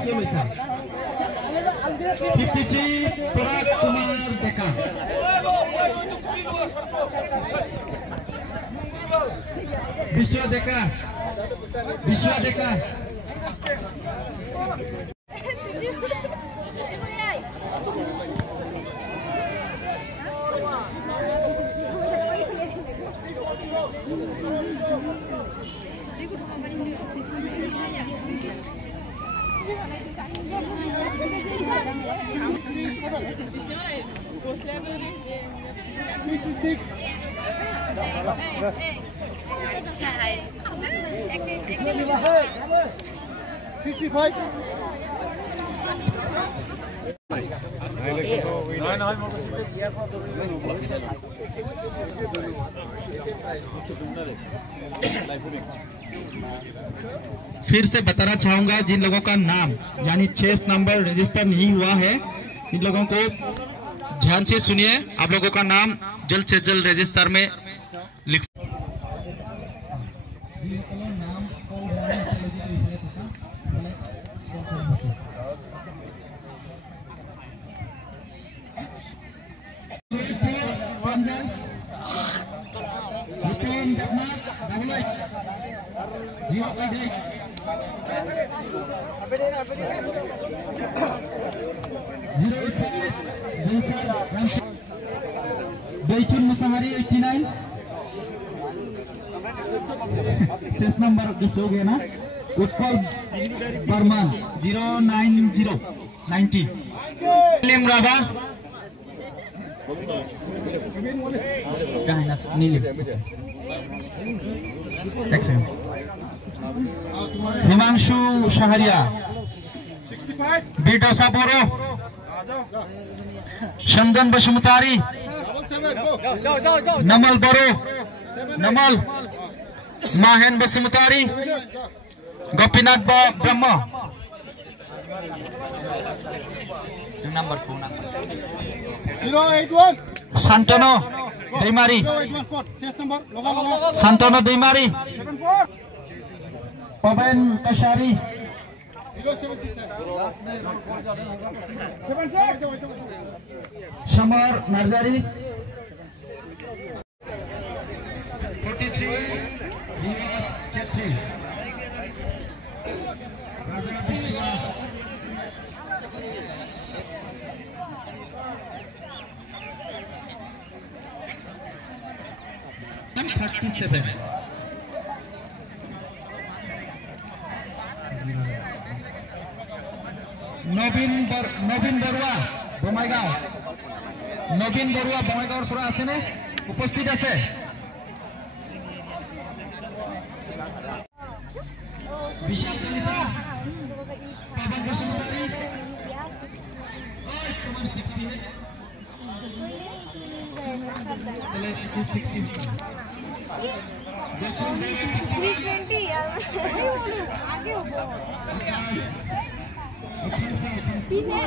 53 Parag Kumar Deka. Vishwa Deka. फिर से बताना चाहूंगा, जिन लोगों का नाम यानी चेस्ट नंबर रजिस्टर नहीं हुआ है, इन लोगों को ध्यान से सुनिए। आप लोगों का नाम जल्द से जल्द रजिस्टर में लिख। Beitun Musahari 89 शेष नंबर किस हो गया ना। उत्पल बर्मन 090 नीलिम राभा नीलिम एक सेकंड। हिमांशु शहरिया बीटोसा बोरो शंदन बसुमतारी नमल बोरो नमल माहेन बसुमतारी गोपीनाथ ब्रह्म number 081 Santono Deimari Santono Deimari Pavan Kashari Shamar Narzari 43 Chetri Raja Vishwa 37 Nobin Barua Bongaigaon Nobin Barua Bongaigaon পৰা আছে নে উপস্থিত আছে বিশাল কলিতা পাবন বসুমতারি ওই তোমার 60 है चले 260 देखो 320 यार आगे हो पीछे